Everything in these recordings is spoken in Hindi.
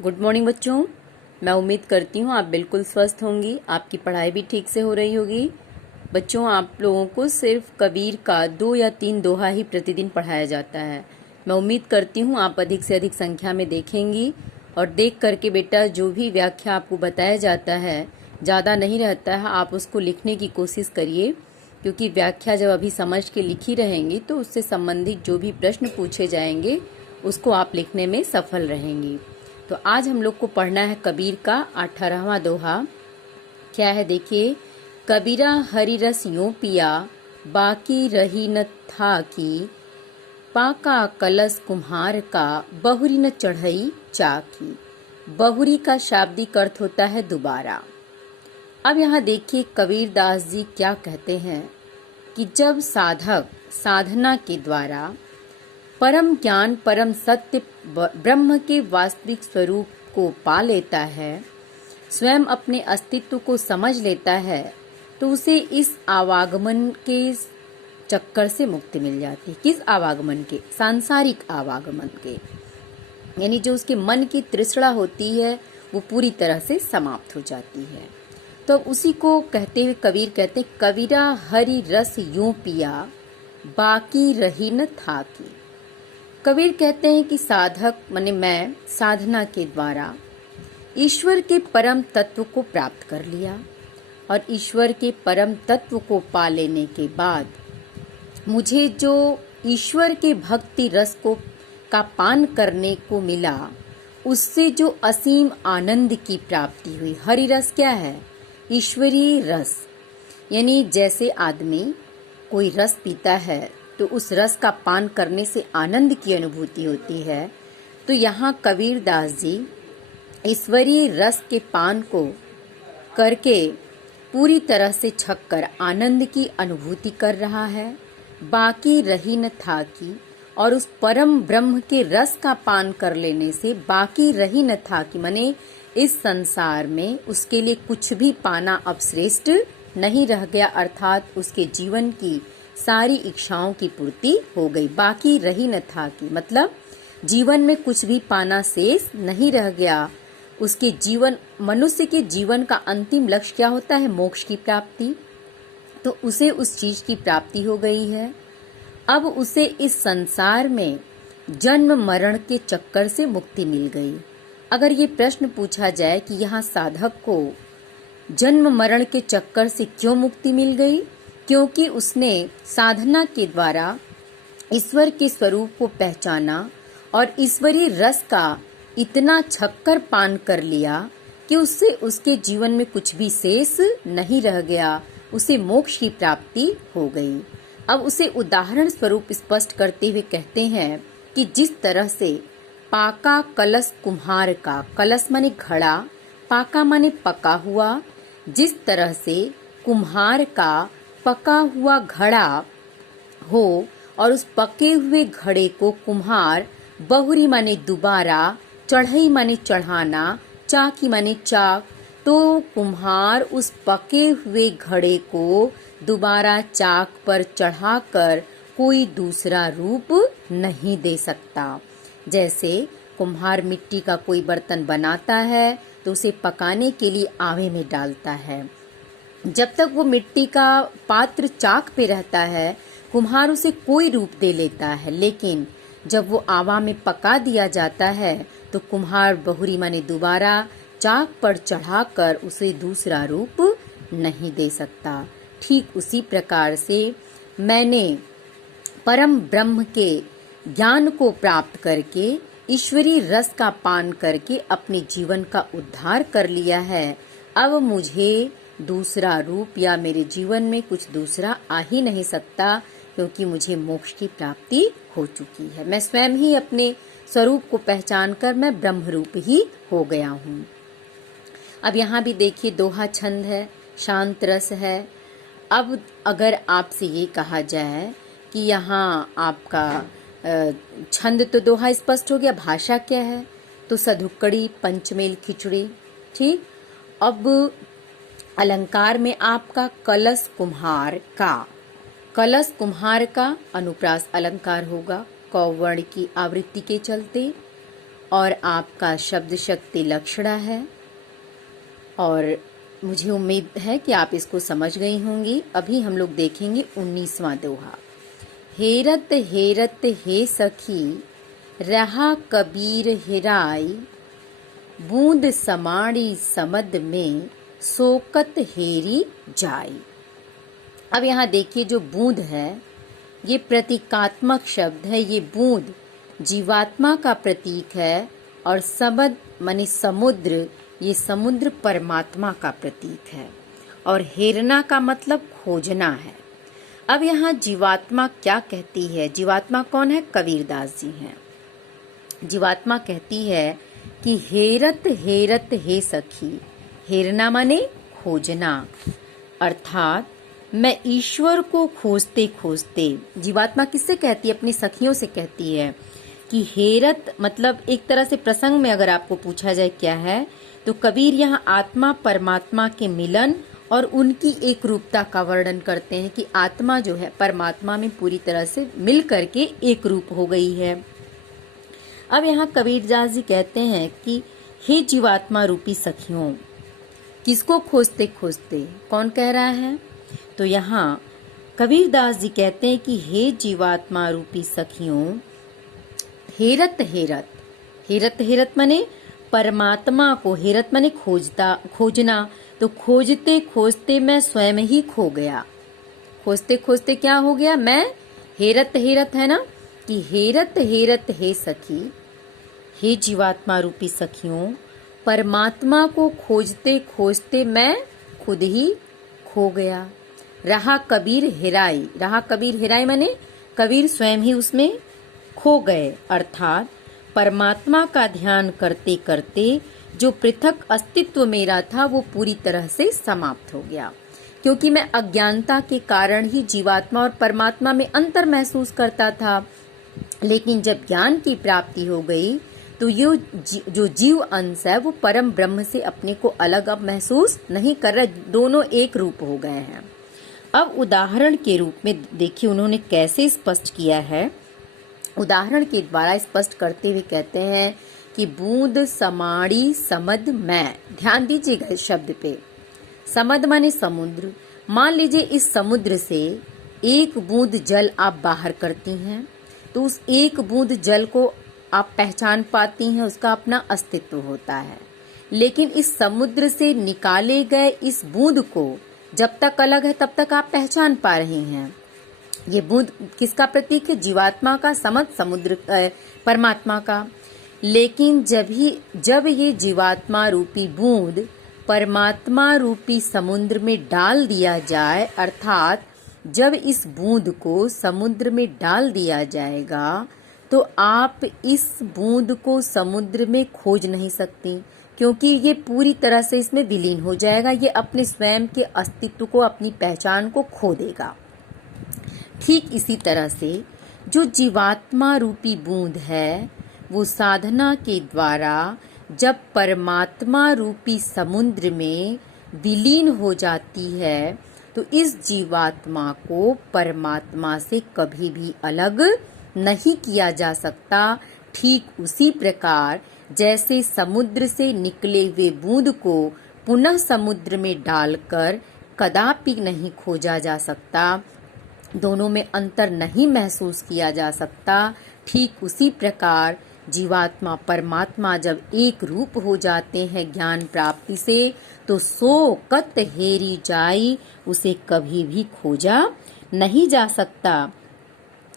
गुड मॉर्निंग बच्चों। मैं उम्मीद करती हूँ आप बिल्कुल स्वस्थ होंगी, आपकी पढ़ाई भी ठीक से हो रही होगी। बच्चों, आप लोगों को सिर्फ कबीर का 2 या 3 दोहा ही प्रतिदिन पढ़ाया जाता है। मैं उम्मीद करती हूँ आप अधिक से अधिक संख्या में देखेंगी और देख करके बेटा जो भी व्याख्या आपको बताया जाता है, ज़्यादा नहीं रहता है, आप उसको लिखने की कोशिश करिए, क्योंकि व्याख्या जब अभी समझ के लिखी रहेंगी तो उससे संबंधित जो भी प्रश्न पूछे जाएंगे उसको आप लिखने में सफल रहेंगी। तो आज हम लोग को पढ़ना है कबीर का 18वां दोहा। क्या है देखिए। कबीरा हरि रस यूं पिया, बाकी रही न था की, पाका कलश कुम्हार का, बहुरी न चढ़ई चाकी। बहुरी का शाब्दिक अर्थ होता है दोबारा। अब यहाँ देखिए कबीर दास जी क्या कहते हैं कि जब साधक साधना के द्वारा परम ज्ञान परम सत्य ब्रह्म के वास्तविक स्वरूप को पा लेता है, स्वयं अपने अस्तित्व को समझ लेता है, तो उसे इस आवागमन के चक्कर से मुक्ति मिल जाती है। किस आवागमन के? सांसारिक आवागमन के। यानी जो उसके मन की तृष्णा होती है वो पूरी तरह से समाप्त हो जाती है। तो उसी को कहते हुए कबीर कहते हैं, कबीरा हरि रस यूं पिया, बाकी रही न था की। कबीर कहते हैं कि साधक माने मैं साधना के द्वारा ईश्वर के परम तत्व को प्राप्त कर लिया, और ईश्वर के परम तत्व को पा लेने के बाद मुझे जो ईश्वर के भक्ति रस को का पान करने को मिला, उससे जो असीम आनंद की प्राप्ति हुई। हरि रस क्या है? ईश्वरीय रस। यानी जैसे आदमी कोई रस पीता है तो उस रस का पान करने से आनंद की अनुभूति होती है। तो यहाँ कबीर दास जी ईश्वरीय रस के पान को करके पूरी तरह से छककर आनंद की अनुभूति कर रहा है। बाकी रही न था की, और उस परम ब्रह्म के रस का पान कर लेने से बाकी रही न था की, माने इस संसार में उसके लिए कुछ भी पाना अब श्रेष्ठ नहीं रह गया, अर्थात उसके जीवन की सारी इच्छाओं की पूर्ति हो गई। बाकी रही न था की मतलब जीवन में कुछ भी पाना शेष नहीं रह गया। उसके जीवन, मनुष्य के जीवन का अंतिम लक्ष्य क्या होता है? मोक्ष की प्राप्ति। तो उसे उस चीज की प्राप्ति हो गई है। अब उसे इस संसार में जन्म मरण के चक्कर से मुक्ति मिल गई। अगर ये प्रश्न पूछा जाए कि यहाँ साधक को जन्म मरण के चक्कर से क्यों मुक्ति मिल गई, क्योंकि उसने साधना के द्वारा ईश्वर के स्वरूप को पहचाना और ईश्वरीय रस का इतना छक्कर पान कर लिया कि उससे उसके जीवन में कुछ भी शेष नहीं रह गया, उसे मोक्ष की प्राप्ति हो गई। अब उसे उदाहरण स्वरूप स्पष्ट करते हुए कहते हैं कि जिस तरह से पाका कलश कुम्हार का, कलश माने घड़ा, पाका माने पका हुआ, जिस तरह से कुम्हार का पका हुआ घड़ा हो और उस पके हुए घड़े को कुम्हार बहुरी माने दोबारा, चढ़ई माने चढ़ाना, चाकी माने चाक, तो कुम्हार उस पके हुए घड़े को दोबारा चाक पर चढ़ाकर कोई दूसरा रूप नहीं दे सकता। जैसे कुम्हार मिट्टी का कोई बर्तन बनाता है तो उसे पकाने के लिए आवे में डालता है। जब तक वो मिट्टी का पात्र चाक पे रहता है, कुम्हार उसे कोई रूप दे लेता है, लेकिन जब वो आवा में पका दिया जाता है तो कुम्हार बहुरी माने दोबारा चाक पर चढ़ाकर उसे दूसरा रूप नहीं दे सकता। ठीक उसी प्रकार से मैंने परम ब्रह्म के ज्ञान को प्राप्त करके ईश्वरीय रस का पान करके अपने जीवन का उद्धार कर लिया है। अब मुझे दूसरा रूप या मेरे जीवन में कुछ दूसरा आ ही नहीं सकता, क्योंकि मुझे मोक्ष की प्राप्ति हो चुकी है। मैं स्वयं ही अपने स्वरूप को पहचान कर मैं ब्रह्म रूप ही हो गया हूँ। अब यहाँ भी देखिए दोहा छंद है, शांत रस है। अब अगर आपसे ये कहा जाए कि यहाँ आपका छंद तो दोहा स्पष्ट हो गया, भाषा क्या है? तो सधुक्कड़ी पंचमेल खिचड़ी। ठीक। अब अलंकार में आपका कलश कुम्हार का, कलश कुम्हार का अनुप्रास अलंकार होगा कौवर्ण की आवृत्ति के चलते। और आपका शब्द शक्ति लक्षणा है और मुझे उम्मीद है कि आप इसको समझ गई होंगी। अभी हम लोग देखेंगे 19वां दोहा। हेरत हेरत हे सखी रहा कबीर हेराई, बूंद समाड़ी समद में सोकत हेरी जाई। अब यहाँ देखिए, जो बूंद है ये प्रतीकात्मक शब्द है। ये बूंद जीवात्मा का प्रतीक है और समद माने समुद्र, ये समुद्र परमात्मा का प्रतीक है। और हेरना का मतलब खोजना है। अब यहाँ जीवात्मा क्या कहती है? जीवात्मा कौन है? कबीरदास जी हैं। जीवात्मा कहती है कि हेरत हेरत हे सखी। हेरना माने खोजना, अर्थात मैं ईश्वर को खोजते खोजते। जीवात्मा किससे कहती है? अपनी सखियों से कहती है कि हेरत मतलब एक तरह से प्रसंग में अगर आपको पूछा जाए क्या है, तो कबीर यहाँ आत्मा परमात्मा के मिलन और उनकी एक रूपता का वर्णन करते हैं कि आत्मा जो है परमात्मा में पूरी तरह से मिल करके एक रूप हो गई है। अब यहाँ कबीरदास जी कहते हैं कि हे जीवात्मा रूपी सखियों, किसको खोजते खोजते? कौन कह रहा है? तो यहाँ कबीरदास जी कहते हैं कि हे जीवात्मा रूपी सखियों, हेरत हेरत। हेरत हेरत माने परमात्मा को, हेरत माने खोजना। तो खोजते खोजते मैं स्वयं ही खो गया। खोजते खोजते क्या हो गया? मैं हेरत हेरत है ना, कि हेरत हेरत हे सखी, हे जीवात्मा रूपी सखियों, परमात्मा को खोजते खोजते मैं खुद ही खो गया। रहा कबीर हेराई। रहा कबीर हेराई माने कबीर स्वयं ही उसमें खो गए, अर्थात परमात्मा का ध्यान करते करते जो पृथक अस्तित्व मेरा था वो पूरी तरह से समाप्त हो गया। क्योंकि मैं अज्ञानता के कारण ही जीवात्मा और परमात्मा में अंतर महसूस करता था। लेकिन जब ज्ञान की प्राप्ति हो गई तो ये जो जीव अंश है वो परम ब्रह्म से अपने को अलग अब महसूस नहीं कर रहा, दोनों एक रूप हो गए हैं। अब उदाहरण के रूप में देखिए उन्होंने कैसे स्पष्ट किया है। उदाहरण के द्वारा स्पष्ट करते हुए कहते हैं कि बूंद समाड़ी समद मैं। ध्यान दीजिएगा इस शब्द पे। समद माने समुद्र। मान लीजिए इस समुद्र से एक बूंद जल आप बाहर करती हैं, तो उस एक बूंद जल को आप पहचान पाती हैं, उसका अपना अस्तित्व होता है। लेकिन इस समुद्र से निकाले गए इस बूंद को जब तक अलग है तब तक आप पहचान पा रही हैं। ये बूंद किसका प्रतीक है? जीवात्मा का, समद समुद्र परमात्मा का। लेकिन जब ये जीवात्मा रूपी बूंद परमात्मा रूपी समुद्र में डाल दिया जाए, अर्थात जब इस बूंद को समुद्र में डाल दिया जाएगा तो आप इस बूंद को समुद्र में खोज नहीं सकती, क्योंकि ये पूरी तरह से इसमें विलीन हो जाएगा। ये अपने स्वयं के अस्तित्व को, अपनी पहचान को खो देगा। ठीक इसी तरह से जो जीवात्मा रूपी बूंद है वो साधना के द्वारा जब परमात्मा रूपी समुद्र में विलीन हो जाती है तो इस जीवात्मा को परमात्मा से कभी भी अलग नहीं किया जा सकता। ठीक उसी प्रकार जैसे समुद्र से निकले हुए बूंद को पुनः समुद्र में डालकर कदापि नहीं खोजा जा सकता, दोनों में अंतर नहीं महसूस किया जा सकता। ठीक उसी प्रकार जीवात्मा परमात्मा जब एक रूप हो जाते हैं ज्ञान प्राप्ति से, तो सो कत हेरी जाई, उसे कभी भी खोजा नहीं जा सकता।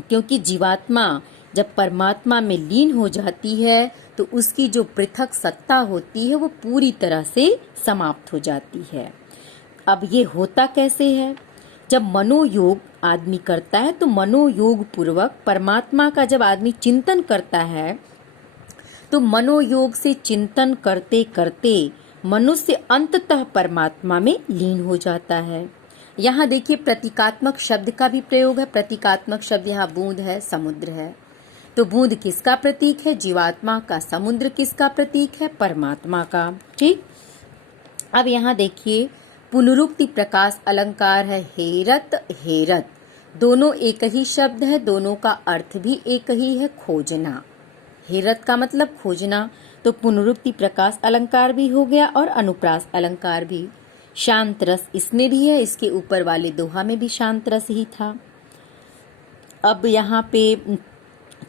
क्योंकि जीवात्मा जब परमात्मा में लीन हो जाती है तो उसकी जो पृथक सत्ता होती है वो पूरी तरह से समाप्त हो जाती है। अब ये होता कैसे है? जब मनोयोग आदमी करता है तो मनोयोग पूर्वक परमात्मा का जब आदमी चिंतन करता है तो मनोयोग से चिंतन करते करते मनुष्य अंततः परमात्मा में लीन हो जाता है। यहाँ देखिए प्रतीकात्मक शब्द का भी प्रयोग है। प्रतीकात्मक शब्द यहाँ बूंद है, समुद्र है। तो बूंद किसका प्रतीक है? जीवात्मा का। समुद्र किसका प्रतीक है? परमात्मा का। ठीक। अब यहाँ देखिए पुनरुक्ति प्रकाश अलंकार है हेरत हेरत। दोनों एक ही शब्द है, दोनों का अर्थ भी एक ही है, खोजना। हेरत का मतलब खोजना, तो पुनरुक्ति प्रकाश अलंकार भी हो गया और अनुप्रास अलंकार भी। शांत रस इसमें भी है, इसके ऊपर वाले दोहा में भी शांत रस ही था। अब यहाँ पे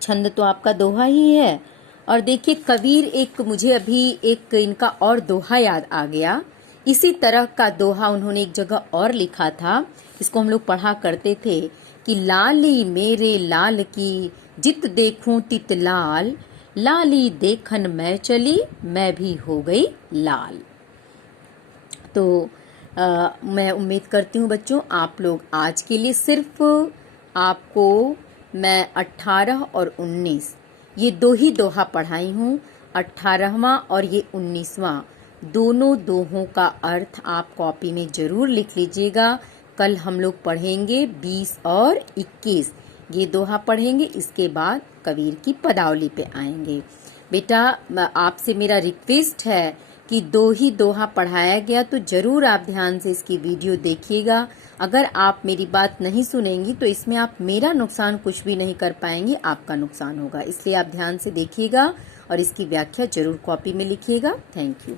छंद तो आपका दोहा ही है। और देखिए कबीर, एक मुझे अभी एक इनका और दोहा याद आ गया। इसी तरह का दोहा उन्होंने एक जगह और लिखा था, इसको हम लोग पढ़ा करते थे कि लाली मेरे लाल की जित देखूं तित लाल, लाली देखन मैं चली मैं भी हो गई लाल। तो मैं उम्मीद करती हूँ बच्चों आप लोग आज के लिए सिर्फ आपको मैं 18 और 19 ये दो ही दोहा पढ़ाई हूँ। 18वां और ये 19वां दोनों दोहों का अर्थ आप कॉपी में जरूर लिख लीजिएगा। कल हम लोग पढ़ेंगे 20 और 21 ये दोहा पढ़ेंगे। इसके बाद कबीर की पदावली पे आएंगे। बेटा आपसे मेरा रिक्वेस्ट है कि दो ही दोहा पढ़ाया गया तो जरूर आप ध्यान से इसकी वीडियो देखिएगा। अगर आप मेरी बात नहीं सुनेंगी तो इसमें आप मेरा नुकसान कुछ भी नहीं कर पाएंगे, आपका नुकसान होगा। इसलिए आप ध्यान से देखिएगा और इसकी व्याख्या जरूर कॉपी में लिखिएगा। Thank you.